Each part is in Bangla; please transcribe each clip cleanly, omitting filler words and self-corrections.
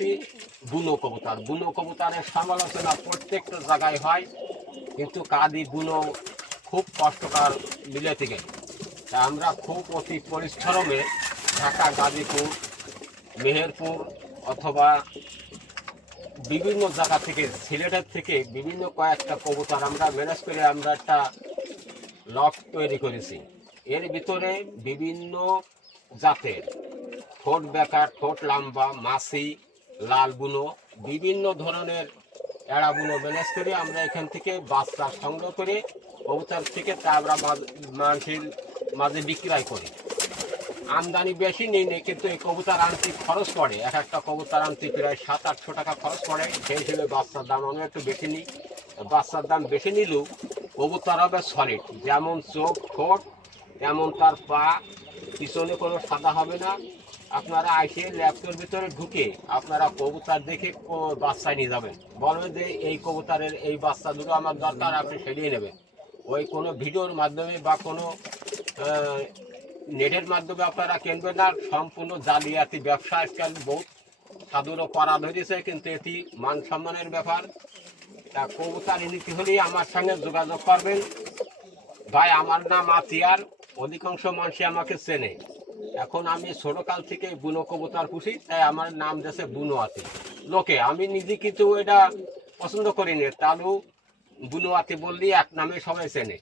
আসছি বুনো কবুতর। বুনো কবুতরের সমালোচনা প্রত্যেকটা জায়গায় হয়, কিন্তু কাদি বুনো খুব কষ্টকর বিলেতে গেলে। তা আমরা খুব অতি পরিশ্রমে ঢাকা, গাজীপুর, মেহেরপুর অথবা বিভিন্ন জায়গা থেকে, সিলেটের থেকে বিভিন্ন কয়েকটা কবুতর আমরা ম্যানেজ করে আমরা একটা লট তৈরি করেছি। এর ভিতরে বিভিন্ন জাতের ঠোঁট বেঁকা, ঠোঁট লম্বা, মাছি, লাল বুনো, বিভিন্ন ধরনের এড়া বুনো ম্যানেজ করে আমরা এখান থেকে বাচ্চা সংগ্রহ করে কবুতর থেকে তা আমরা মানুষের মাঝে বিক্রয় করি। আমদানি বেশি নেই, কিন্তু এই কবুতর আনতে খরচ পড়ে, এক একটা কবুতর আনতে প্রায় 700-800 টাকা খরচ পড়ে। সেই হিসেবে বাচ্চার দাম আমরা একটু বেশি নিই। বাচ্চার দাম বেশি নিলেও কবুতর হবে সলিড, যেমন চোখ ঠোঁট তেমন তার পা, পিছনে কোনো সাদা হবে না। আপনারা আইসে ল্যাপটপের ভিতরে ঢুকে আপনারা কবুতর দেখে বাচ্চা নিয়ে যাবেন, বলবেন যে এই কবুতরের এই বাচ্চা দুটো আমার দরকার, আপনি সেটাই নেবেন। ওই কোনো ভিডিওর মাধ্যমে বা কোনো নেটের মাধ্যমে আপনারা কিনবেন না। সম্পূর্ণ জালিয়াতি ব্যবসা আজকাল বহুত সাধুরও করা ধরেছে, কিন্তু এটি মান সম্মানের ব্যাপার। তা কবুতর নিতে হলেই আমার সঙ্গে যোগাযোগ করবেন। ভাই, আমার নাম আতিয়ার, অধিকাংশ মানুষই আমাকে চেনে। এখন আমি ছোটকাল থেকে বুনো কবুতর পুষি, তাই আমার নাম দিয়েছে বুনো আতি লোকে। আমি নিজে কিন্তু এটা পছন্দ করিনি, তালু বুনো আতি বললেই এক নামে সবাই চেনে।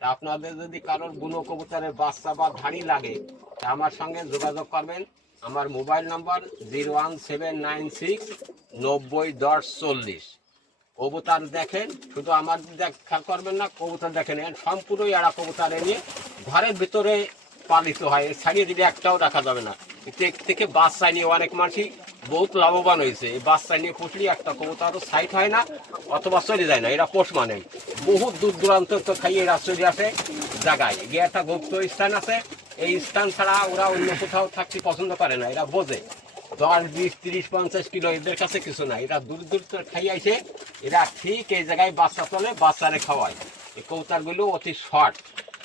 তা আপনাদের যদি কারোর বুনো কবুতরের বাচ্চা বা ধাড়ি লাগে, তা আমার সঙ্গে যোগাযোগ করবেন। আমার মোবাইল নাম্বার 01796901040। কবুতর দেখেন, শুধু আমার দেখা করবেন না, কবুতর দেখেন। সম্পূর্ণই এরা কবুতর নিয়ে ঘরের ভিতরে পালিত হয়, ছাড়িয়ে দিলে একটাও রাখা যাবে না। থেকে বাচ্চা নিয়ে অনেক মানুষই বহুত লাভবান হয়েছে। এই বাচ্চা নিয়ে পুষলে একটা কবুতরও সাইট হয় না অথবা চলে যায় না। এরা পোষ মানে বহুত দূর দূরান্ত তো খাইয়ে এরা চলে আসে জায়গায় গিয়ে। একটা গুপ্ত স্থান আছে, এই স্থান ছাড়া ওরা অন্য কোথাও থাকতে পছন্দ করে না। এরা বোঝে 10, 20, 30, 50 কিলো এদের কাছে কিছু না। এরা দূর দূর খাই আইসে, এরা ঠিক এই জায়গায় বাচ্চা তোলে, বাচ্চারে খাওয়ায়। এই কবুতরগুলো অতি শর্ট।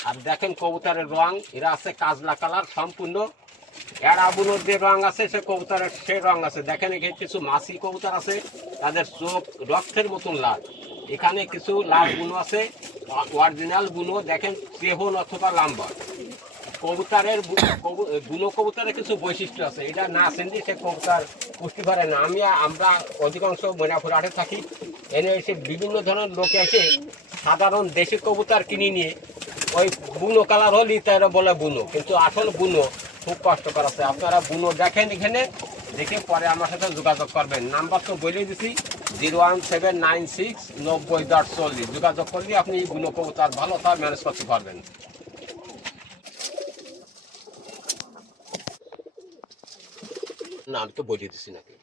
আর দেখেন কবুতরের রং, এরা আছে কাজলা কালার সম্পূর্ণ। এড়া বুনোর যে রং আছে সে কবুতরের সে রং আছে। দেখেন এখানে কিছু মাছি কবুতর আছে, তাদের চোখ রক্তের মতন লাল। এখানে কিছু লাল বুনো আছে, অরিজিনাল বুনো। দেখেন চেহন অথবা লাম্বা। কবুতরের বুনো কবুতরের কিছু বৈশিষ্ট্য আছে, এটা না চিনলে সে কবুতর পুষ্টি পারে না। আমরা অধিকাংশ ময়নাপুর হাটে থাকি, এনে এসে বিভিন্ন ধরনের লোকে এসে সাধারণ দেশি কবুতর কিনে নিয়ে ওই বুনো কালার হলেই তারা বলে বুনো, কিন্তু আসল বুনো খুব কষ্টকর আছে। আপনারা বুনো দেখেন, এখানে দেখে পরে আমার সাথে যোগাযোগ করবেন। নাম্বার তো বলে দিছি, 01796901040। যোগাযোগ করলে আপনি বুনো কবুতর ভালো তা ম্যানেজ করতে পারবেন। না, আমি তো বলে দিছি নাকি।